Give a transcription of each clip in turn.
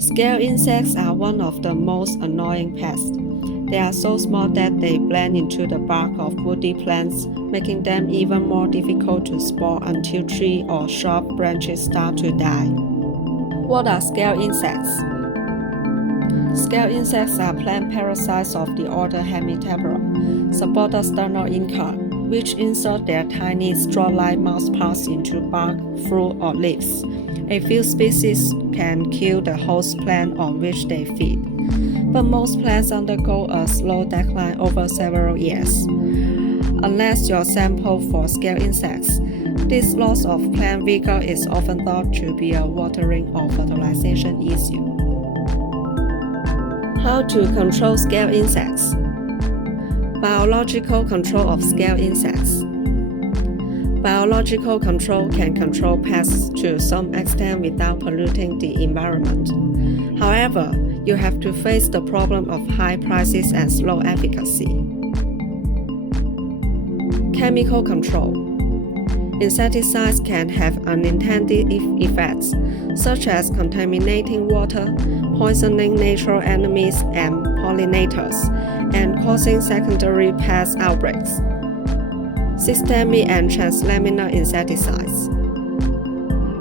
Scale insects are one of the most annoying pests. They are so small that they blend into the bark of woody plants, making them even more difficult to spot until tree or shrub branches start to die. What are scale insects? Scale insects are plant parasites of the order Hemiptera, Subordosternal, which insert their tiny straw-like mouthparts into bark, fruit, or leaves. A few species can kill the host plant on which they feed, but most plants undergo a slow decline over several years. Unless you're sampled for scale insects, this loss of plant vigor is often thought to be a watering or fertilization issue. How to control scale insects? Biological control of scale insects. Biological control can control pests to some extent without polluting the environment. However, you have to face the problem of high prices and slow efficacy. Chemical control. Insecticides can have unintended effects, such as contaminating water, poisoning natural enemies and pollinators, and causing secondary pest outbreaks. Systemic and translaminar insecticides.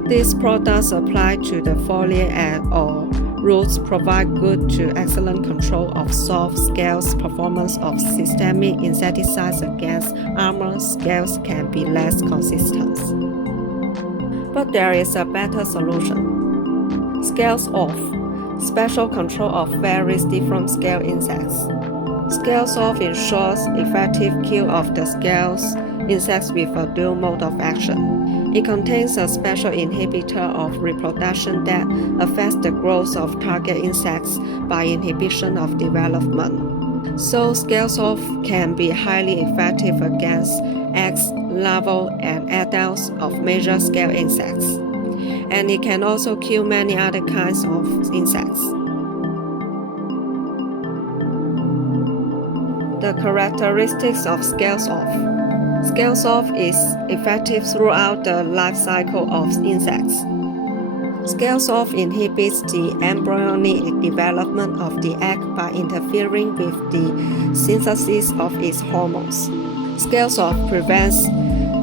These products applied to the foliage or roots provide good to excellent control of soft scales. Performance of systemic insecticides against armored scales can be less consistent. But there is a better solution. Scales off. Special control of various different scale insects. Scales off ensures effective kill of the scales insects with a dual mode of action. It contains a special inhibitor of reproduction that affects the growth of target insects by inhibition of development. So scales off can be highly effective against eggs, larvae, and adults of major scale insects. And it can also kill many other kinds of insects. The characteristics of scales off. Scales off is effective throughout the life cycle of insects. Scales off inhibits the embryonic development of the egg by interfering with the synthesis of its hormones. Scales off prevents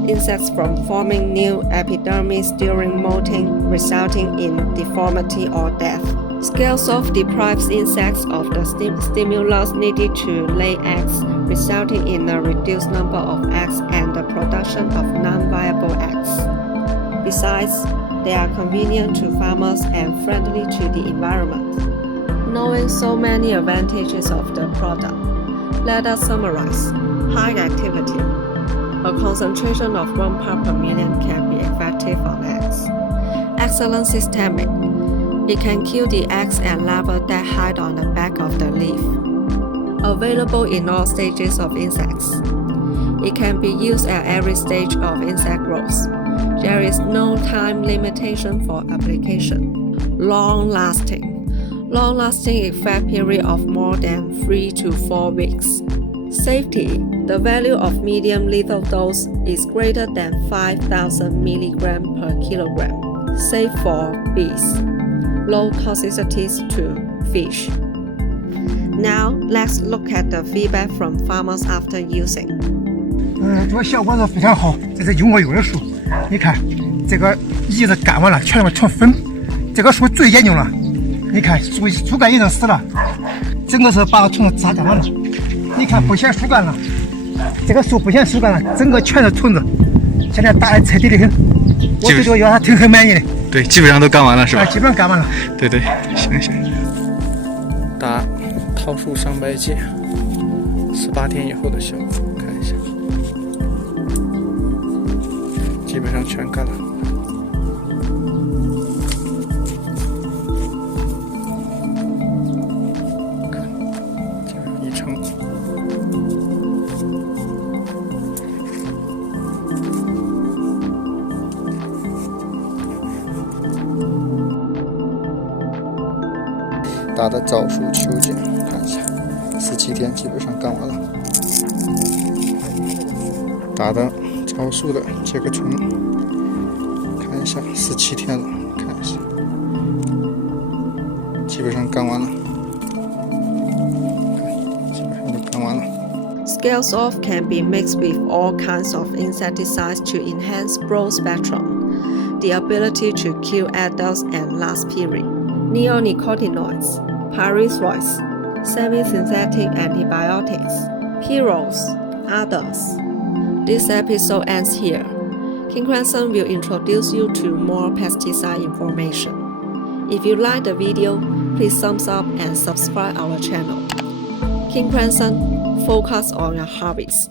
insects from forming new epidermis during molting, resulting in deformity or death. Scales off deprives insects of the stimulus needed to lay eggs, resulting in a reduced number of eggs and the production of non-viable eggs. Besides, they are convenient to farmers and friendly to the environment. Knowing so many advantages of the product, let us summarize. High activity. A concentration of 1 part per million can be effective on eggs. Excellent systemic. It can kill the eggs and larvae that hide on the back of the leaf. Available in all stages of insects. It can be used at every stage of insect growth. There is no time limitation for application. Long-lasting. Long-lasting effect period of more than 3 to 4 weeks. Safety. The value of medium lethal dose is greater than 5,000 mg per kilogram. Safe for bees. Low toxicities to fish. Now, let's look at the feedback from farmers after using. 这个效果是非常好。这是用过油的树，你看这个叶子干完了，全部成粉。这个树最严重了，你看树干已经死了，整个是把虫子扎干完了。你看不显树干了，这个树不显树干了，整个全是虫子。现在打得彻底的很，我对这个药还挺很满意的。对，基本上都干完了是吧？基本上干完了。对，行。打桃树上白芥，18天以后的效果，看一下，基本上全干了。看，基本上1成。打的枣树秋芥，看一下，17天基本上干完了。打的枣树的介壳虫，看一下，17天了，看一下，基本上干完了，基本上都干完了。Scales off can be mixed with all kinds of insecticides to enhance broad spectrum, the ability to kill adults and last period. Neonicotinoids, pyrethroids, semi-synthetic antibiotics, pyrroles, others. This episode ends here. King Quenson will introduce you to more pesticide information. If you like the video, please thumbs up and subscribe our channel. King Quenson, focus on your harvest.